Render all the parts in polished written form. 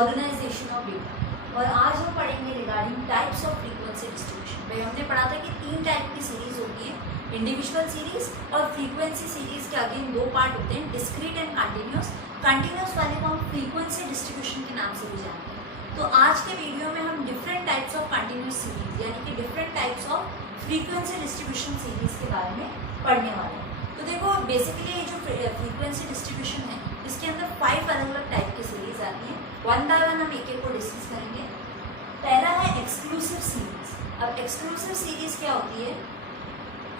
Organisation of data. और आज हम पढ़ेंगे regarding types of frequency distribution. भाई हमने पढ़ा था कि 3 टाइप की सीरीज होती है, इंडिविजुअल सीरीज और फ्रीक्वेंसी सीरीज के अगेन 2 पार्ट होते हैं, डिस्क्रीट एंड कंटिन्यूस। कंटिन्यूस वाले को हम फ्रीक्वेंसी डिस्ट्रीब्यूशन के नाम से भी जानते हैं। तो आज के वीडियो में हम different types of continuous series यानी कि different types of frequency distribution series के बारे में पढ़ने वाले हैं। तो देखो बेसिकली ये जो फ्रीक्वेंसी डिस्ट्रीब्यूशन है इसके अंदर 5 अलग अलग टाइप की सीरीज आती हैं। वन बाय वन हम एक एक को डिस्कस करेंगे। पहला है एक्सक्लूसिव सीरीज। अब एक्सक्लूसिव सीरीज क्या होती है?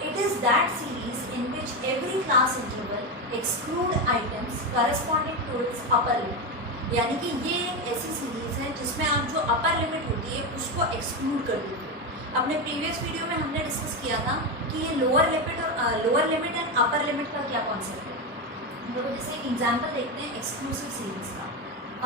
It is that series in which every class interval exclude items corresponding to its upper limit. यानी कि ये एक ऐसी सीरीज है जिसमें आप जो अपर लिमिट होती है उसको एक्सक्लूड कर देते हो। अपने प्रीवियस वीडियो में हमने डिस्कस किया था कि ये lower limit and upper limit का क्या कॉन्सेप्ट है। तो जैसे एक एग्जांपल देखते हैं एक्सक्लूसिव सीरीज का।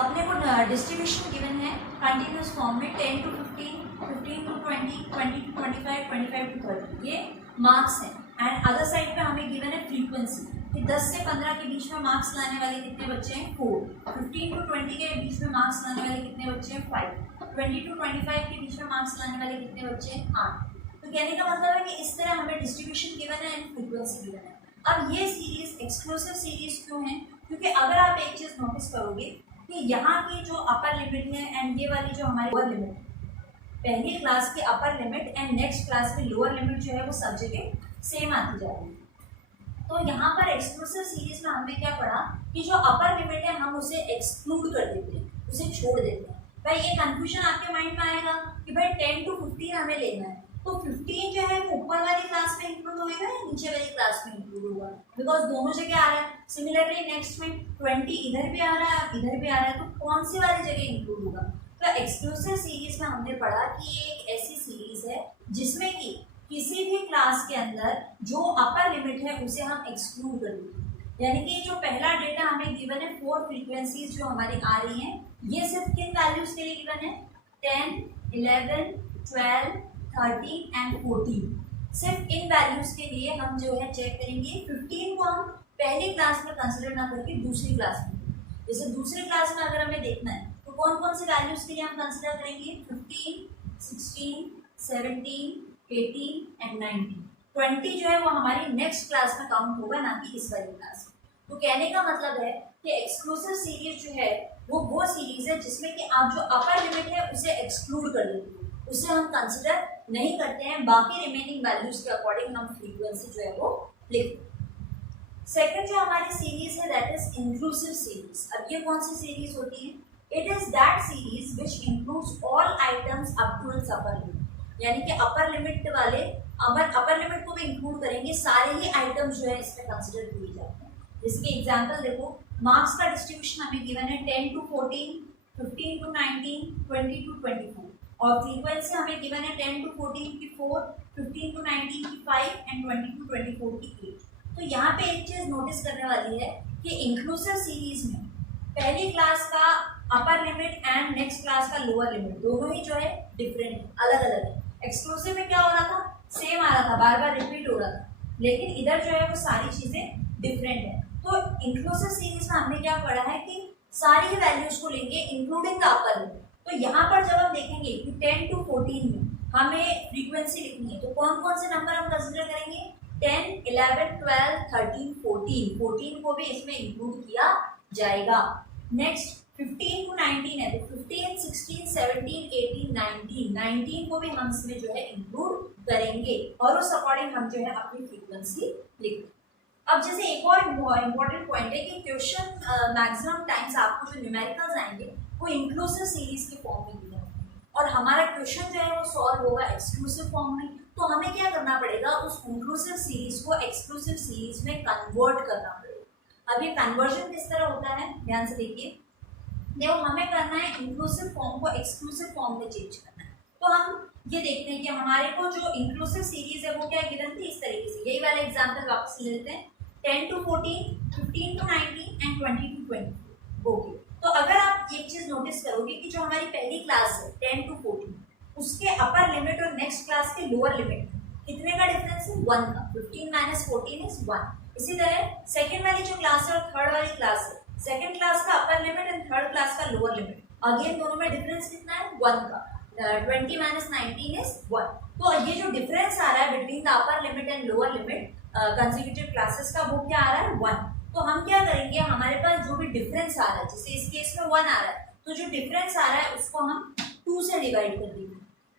अपने को डिस्ट्रीब्यूशन गिवन है कंटिन्यूस फॉर्म में 10 to 15, 15 to 20, 20 to 25, 25 to 30 ये मार्क्स हैं। एंड अदर साइड पे हमें गिवन है फ्रीक्वेंसी कि 10 से 15 के बीच में मार्क्स लाने वाले कितने बच्चे हैं 4, 15 to 20 के बीच में मार्क्स लाने वाले कितने बच्चे हैं 5, 20 to 25 के बीच में मार्क्स लाने वाले कितने बच्चे हैं 8। तो कहने का मतलब है कि इस तरह हमें डिस्ट्रीब्यूशन गिवन है एंड फ्रीक्वेंसी गिवन है। अब ये सीरीज एक्सक्लूसिव सीरीज क्यों है? क्योंकि अगर आप एक चीज नोटिस करोगे कि यहाँ की जो अपर लिमिट है एंड ये वाली जो हमारी लोअर लिमिट है, पहली क्लास की upper limit and next class की लोअर लिमिट जो है वो सब जगह सेम आती जा रही है। तो यहाँ पर एक्सक्लूसिव सीरीज में हमने क्या पढ़ा कि जो अपर लिमिट है हम उसे एक्सक्लूड कर देते हैं, उसे छोड़ देते हैं। भाई ये कंफ्यूजन आपके माइंड में आएगा कि भाई 10 to 15 हमें लेना है, तो 15 जो है वो ऊपर वाली क्लास में इंक्लूड होगा या नीचे वाली क्लास में इंक्लूड होगा? बिकॉज दोनों जगह आ रहा है। सिमिलरली नेक्स्ट में 20 इधर भी आ रहा है इधर भी आ रहा है, तो कौन सी वाली जगह इंक्लूड होगा? तो एक्सक्लूसिव सीरीज में हमने पढ़ा कि ये एक ऐसी सीरीज है जिसमें कि किसी भी क्लास के अंदर जो अपर लिमिट है उसे हम एक्सक्लूड कर देंगे। यानी कि जो पहला डेटा हमें गिवन है 4 फ्रीक्वेंसीज जो हमारी आ रही हैं, ये सिर्फ किन वैल्यूज के लिए गिवन है? 10, 11, 12, 13 एंड 14। सिर्फ इन वैल्यूज के लिए हम जो है चेक करेंगे। 15 को हम पहली क्लास में कंसिडर ना करके दूसरी क्लास में, जैसे दूसरी क्लास में अगर हमें देखना है तो कौन कौन से वैल्यूज के लिए हम कंसिडर करेंगे? 15, 16, 17, 18 एंड 19। 20 जो है वो हमारी नेक्स्ट क्लास में काउंट होगा, ना कि इस वाली क्लास में। तो कहने का मतलब है कि एक्सक्लूसिव सीरीज जो है वो सीरीज है जिसमें कि आप जो अपर लिमिट है उसे एक्सक्लूड कर देते हैं, उसे हम कंसिडर नहीं करते हैं। बाकी रिमेनिंग वैल्यूज के अकॉर्डिंग हम फ्रीक्वेंसी जो है वो लिखते हैं। सेकंड जो हमारी सीरीज है दैट इज इंक्लूसिव सीरीज। अब ये कौन सी सीरीज होती है? It is that series which includes all items up to its upper limit. यानी कि अपर लिमिट वाले अपर लिमिट को भी इंक्लूड करेंगे, सारे ही आइटम्स जो है इसमें कंसिडर किए जाते हैं। जैसे कि एग्जांपल देखो, मार्क्स का डिस्ट्रीब्यूशन हमें गिवन है 10 to 14, 15 to 19, 20 to 24। और फ्रीक्वेंसी हमें गिवन है 10 to 14 की 4, 15 to 19 की 5 एंड 20 to 24 की 8। तो यहाँ पे एक चीज नोटिस करने वाली है कि इंक्लूसिव सीरीज में पहली क्लास का upper limit and next class का लोअर लिमिट दोनों ही जो है डिफरेंट है, अलग अलग है। एक्सक्लूसिव में क्या हो रहा था? सेम आ रहा था, बार बार रिपीट हो रहा था, लेकिन इधर जो है वो सारी चीजें डिफरेंट है। तो इंक्लूसिव सीरीज में हमने क्या पढ़ा है कि सारी ही वैल्यूज को लेंगे इंक्लूडिंग द अपर लिमिट। तो यहाँ पर जब हम देखेंगे कि 10 to 14 में हमें फ्रीक्वेंसी लिखनी है तो कौन कौन से नंबर हम कंसिडर करेंगे? 10, 11, 12, 13, 14। 14 को भी इसमें इंक्लूड किया जाएगा। नेक्स्ट 15 to 19 है तो 15, 16, 17, 18, 19। 19 को भी हम इसमें जो है इंक्लूड करेंगे और उस अकॉर्डिंग हम जो है अपनी फ्रीक्वेंसी लिखेंगे। अब जैसे एक और इम्पोर्टेंट पॉइंट है कि क्वेश्चन मैक्सिमम टाइम्स आपको जो न्यूमेरिकल्स आएंगे वो इंक्लूसिव सीरीज के फॉर्म में दिए होंगे और हमारा क्वेश्चन जो है वो सॉल्व होगा एक्सक्लूसिव फॉर्म में। तो हमें क्या करना पड़ेगा? उस इंक्लूसिव सीरीज को एक्सक्लूसिव सीरीज में कन्वर्ट करना पड़ेगा। अब ये कन्वर्जन किस तरह होता है ध्यान से देखिए। देखो हमें करना है इंक्लूसिव फॉर्म को एक्सक्लूसिव फॉर्म में चेंज करना है। तो हम ये देखते हैं कि हमारे को जो इंक्लूसिव सीरीज है वो क्या गिवन थी इस तरीके से। यही वाला एग्जाम्पल वापस ले लेते हैं, 10 to 14, 15 to 19 and 20 to 24। Okay, तो अगर आप एक चीज नोटिस करोगे कि जो हमारी पहली क्लास है 10 to 14 उसके अपर लिमिट और नेक्स्ट क्लास के लोअर लिमिट कितने का डिफरेंस है? 1 का। 15 minus 14 is 1। इसी तरह सेकंड वाली जो क्लास है और थर्ड वाली क्लास है, सेकंड क्लास का upper limit and third class का लोअर लिमिट अगेन दोनों में डिफरेंस कितना है 1 का, 20 माइनस 19 इज 1। तो ये जो डिफरेंस आ रहा है between the upper limit and lower limit consecutive classes का, वो क्या आ रहा है 1। तो हम क्या करेंगे, हमारे पास जो भी डिफरेंस आ रहा है, जैसे इस केस में 1 आ रहा है, तो जो डिफरेंस आ रहा है उसको हम 2 से डिवाइड कर देंगे।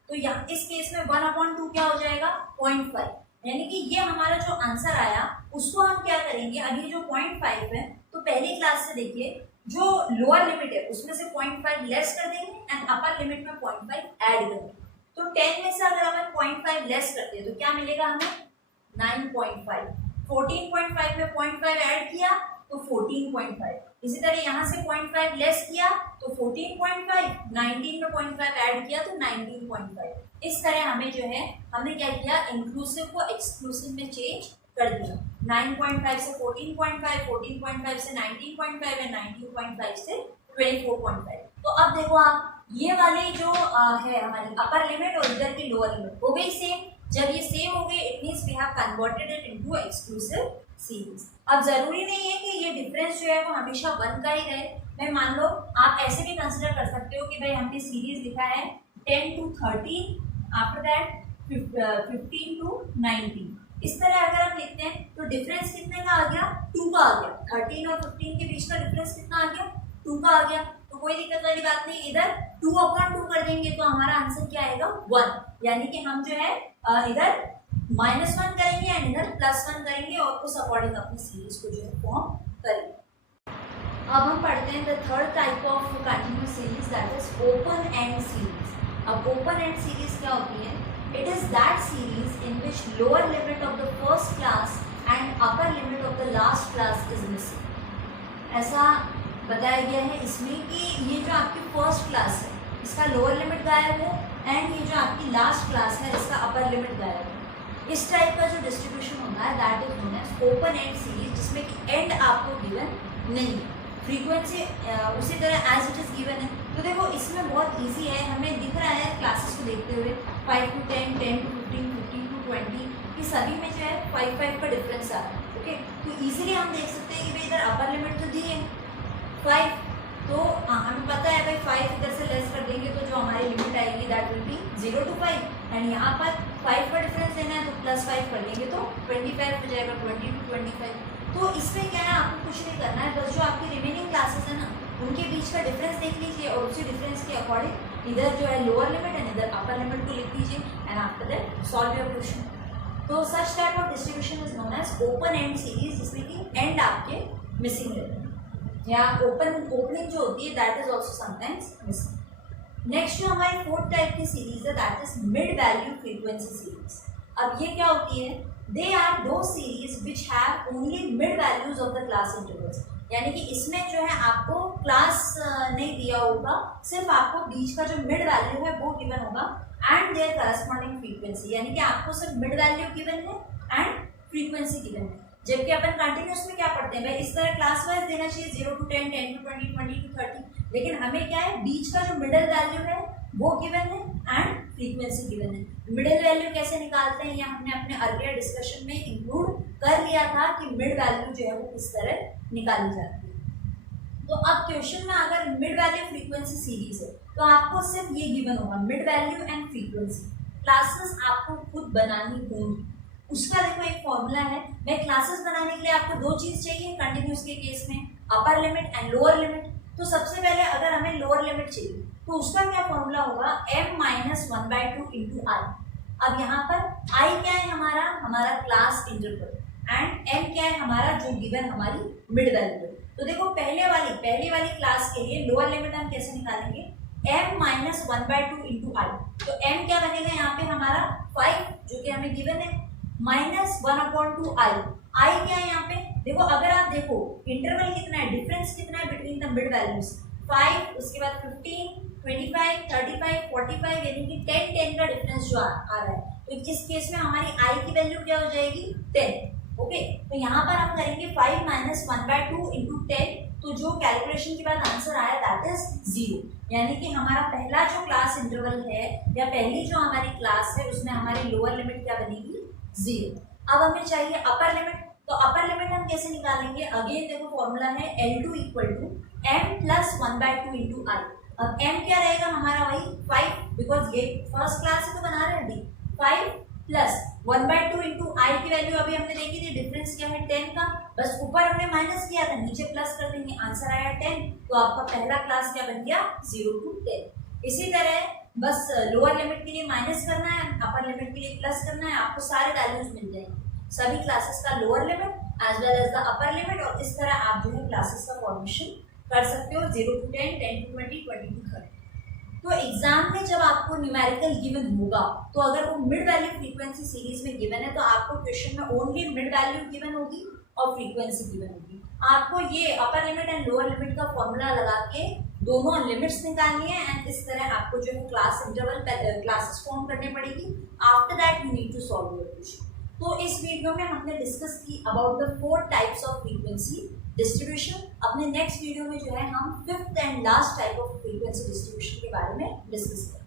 तो यहाँ इस केस में 1/2 क्या हो जाएगा 0.5, यानी कि ये हमारा जो आंसर आया उसको हम क्या करेंगे, अभी जो 0.5 है तो पहली क्लास से देखिए जो लोअर लिमिट है उसमें से 0.5 लेस कर देंगे एंड अपर लिमिट में 0.5 ऐड करेंगे। तो 10 में से अगर अपन 0.5 लेस करते हैं तो क्या मिलेगा हमें 9.5। 14.5 में 0.5 ऐड किया तो 14.5। इसी तरह यहाँ से 0.5 लेस किया तो 14.5, 19 में 0.5 ऐड किया तो 19.5। इस तरह हमें जो है, हमने क्या किया, इंक्लूसिव को एक्सक्लूसिव में चेंज कर दिया। 9.5 से 14.5, 14.5 से 19.5 एंड 19.5 से 24.5। तो अब देखो आप, ये वाली जो है हमारी अपर लिमिट और इधर की लोअर लिमिट हो गई सेम। जब ये सेम हो गई it means we have converted it into exclusive series. अब जरूरी नहीं है कि ये डिफरेंस जो है वो हमेशा 1 का ही रहे। मैं मान लो आप ऐसे भी कंसिडर कर सकते हो कि भाई हमने सीरीज लिखा है 10 to 13, आफ्टर दैट 15 to 19। इस तरह अगर हम लिखते हैं तो डिफरेंस कितने का आ गया 2 का आ गया। 13 और 15 के बीच का डिफरेंस कितना आ गया 2 का आ गया। तो कोई दिक्कत वाली बात नहीं, इधर 2/2 कर देंगे तो हमारा आंसर क्या आएगा 1। यानी कि हम जो है इधर -1 करेंगे एंड इधर +1 करेंगे और उस अकॉर्डिंग अपनी सीरीज को जो है फॉर्म करेंगे। अब हम पढ़ते हैं the third type of continuous series, that is open end series. अब ओपन एंड सीरीज क्या होती है, it is that series in which lower limit of the first class and upper limit of the last class is missing. ऐसा बताया गया है इसमें कि ये जो आपकी फर्स्ट क्लास है इसका लोअर लिमिट गायब है एंड ये जो आपकी लास्ट क्लास है इसका अपर लिमिट गायब है। इस टाइप का जो डिस्ट्रीब्यूशन होता है that is known as open end series, जिसमें कि एंड आपको गिवन नहीं है, फ्रीक्वेंसी उसी तरह एज इट इज गिवन है। तो देखो इसमें बहुत इजी है, हमें दिख रहा है क्लासेस को देखते हुए 5 to 10, 10 to 15, 15 to 20, ये सभी में जो है 5 का डिफरेंस आ रहा है। ओके, तो इजीली हम देख सकते हैं कि भाई इधर अपर लिमिट तो दी है 5, तो हमें पता है भाई 5 इधर से लेस कर देंगे तो जो हमारी लिमिट आएगी that will be 0 to 5 and यहाँ पर 5 का डिफरेंस लेना है तो +5 कर देंगे तो 25 हो जाएगा, 20 to 25। तो इसमें क्या है, आपको कुछ नहीं करना है, बस जो आपकी रिमेनिंग क्लासेस है ना उनके बीच का डिफरेंस देख लीजिए और उसी डिफरेंस के अकॉर्डिंग इधर जो है लोअर लिमिट एंड इधर अपर लिमिट को लिख दीजिए and after that solve your question. तो such type of distribution is known as open end series, जिसमें कि एंड आपके मिसिंग रहते हैं या ओपनिंग जो होती है that is also sometimes missing. Next जो हमारी फोर्थ टाइप की सीरीज है that is mid value frequency series. अब ये क्या होती है, दे आर दो series which have only mid values of the class intervals. यानी कि इसमें जो है आपको क्लास नहीं दिया होगा, सिर्फ आपको बीच का जो मिड वैल्यू है वो गिवन होगा एंड देयर करस्पॉन्डिंग फ्रीक्वेंसी। यानी कि आपको सिर्फ मिड वैल्यू गिवन है एंड फ्रीक्वेंसी गिवन है। जबकि अपन कंटिन्यूस में क्या पढ़ते हैं भाई, इस तरह क्लास वाइज देना चाहिए 0 to 10, 10 to 20, 20 to 30, लेकिन हमें क्या है बीच का जो मिडिल वैल्यू है वो गिवन है एंड फ्रीक्वेंसी गिवन है। मिडिल वैल्यू कैसे निकालते हैं ये हमने अपने अर्लियर डिस्कशन में इंक्लूड कर लिया था कि मिड वैल्यू जो है वो किस तरह निकाली जाती है। तो अब क्वेश्चन में अगर मिड वैल्यू फ्रीक्वेंसी सीरीज है तो आपको सिर्फ ये गिवन होगा mid value and frequency. Classes आपको खुद बनानी होंगी, उसका देखो एक फॉर्मूला है। मैं क्लासेस बनाने के लिए आपको दो चीज चाहिए कंटिन्यूस के केस में, upper limit and lower limit. तो सबसे पहले अगर हमें लोअर लिमिट चाहिए तो उसका क्या फॉर्मूला होगा m-1/2 इंटू आई। अब यहाँ पर i क्या है हमारा क्लास इंटरवल एंड m क्या है हमारा जो गिवन हमारी मिड वैल्यू। तो देखो पहले वाली क्लास के लिए लोअर लिमिट हम कैसे निकालेंगे, m-1/2 इंटू आई। तो m क्या बनेगा यहाँ पे हमारा 5 जो कि हमें गिवन है, -1/2 आई। आई क्या है यहाँ पे, देखो अगर आप देखो इंटरवल कितना है, डिफरेंस कितना है बिटवीन द मिड वैल्यूज 5, उसके बाद 15, 25, 35, 45, यानी कि 10 का डिफरेंस जो आ रहा है। तो इस केस में हमारी आई की वैल्यू क्या हो जाएगी 10। ओके, तो यहाँ पर हम करेंगे 5 - 1/2 इंटू 10। तो जो कैलकुलेशन के बाद आंसर आया दैट इज 0। यानी कि हमारा पहला जो क्लास इंटरवल है या पहली जो हमारी क्लास है उसमें हमारी लोअर लिमिट क्या बनेगी 0। अब हमें चाहिए अपर लिमिट। तो अपर लिमिट हम कैसे निकालेंगे, अगेन देखो फॉर्मूला है L2 = m + 1/2 इंटू आई। अब m क्या रहेगा हमारा वही 5, बिकॉज ये फर्स्ट क्लास से तो बना रहे हैं अभी। 5 प्लस 1/2 इंटू आई की वैल्यू अभी हमने देखी थी, डिफरेंस क्या है 10 का, बस ऊपर हमने माइनस किया था, नीचे प्लस कर देंगे, आंसर आया 10। तो आपका पहला क्लास क्या बन गया 0 to 10। इसी तरह बस लोअर लिमिट के लिए माइनस करना है, अपर लिमिट के लिए प्लस करना है, आपको सारे वैल्यूज मिल जाएंगे, सभी क्लासेस का lower limit as well as the upper limit, और इस तरह आप जो है क्लासेस का फॉर्मेशन कर सकते हो 0 to 10, 10 to 20, 20 to 30। तो एग्जाम में जब आपको न्यूमेरिकल गिवन होगा, तो अगर वो मिड वैल्यू फ्रीक्वेंसी सीरीज में गिवन है, तो आपको क्वेश्चन में ओनली मिड वैल्यू गिवन होगी और फ्रीक्वेंसी गिवन होगी। आपको ये upper limit and lower limit का फॉर्मूला लगा के दोनों लिमिट्स निकालनी है, एंड इस तरह आपको जो है क्लास इंटरवल क्लासेस फॉर्म करनी पड़ेगी। After that you need to solve your question. तो इस वीडियो में हमने डिस्कस की about the 4 types of frequency distribution. अपने नेक्स्ट वीडियो में जो है हम 5th and last type of frequency distribution के बारे में डिस्कस करेंगे।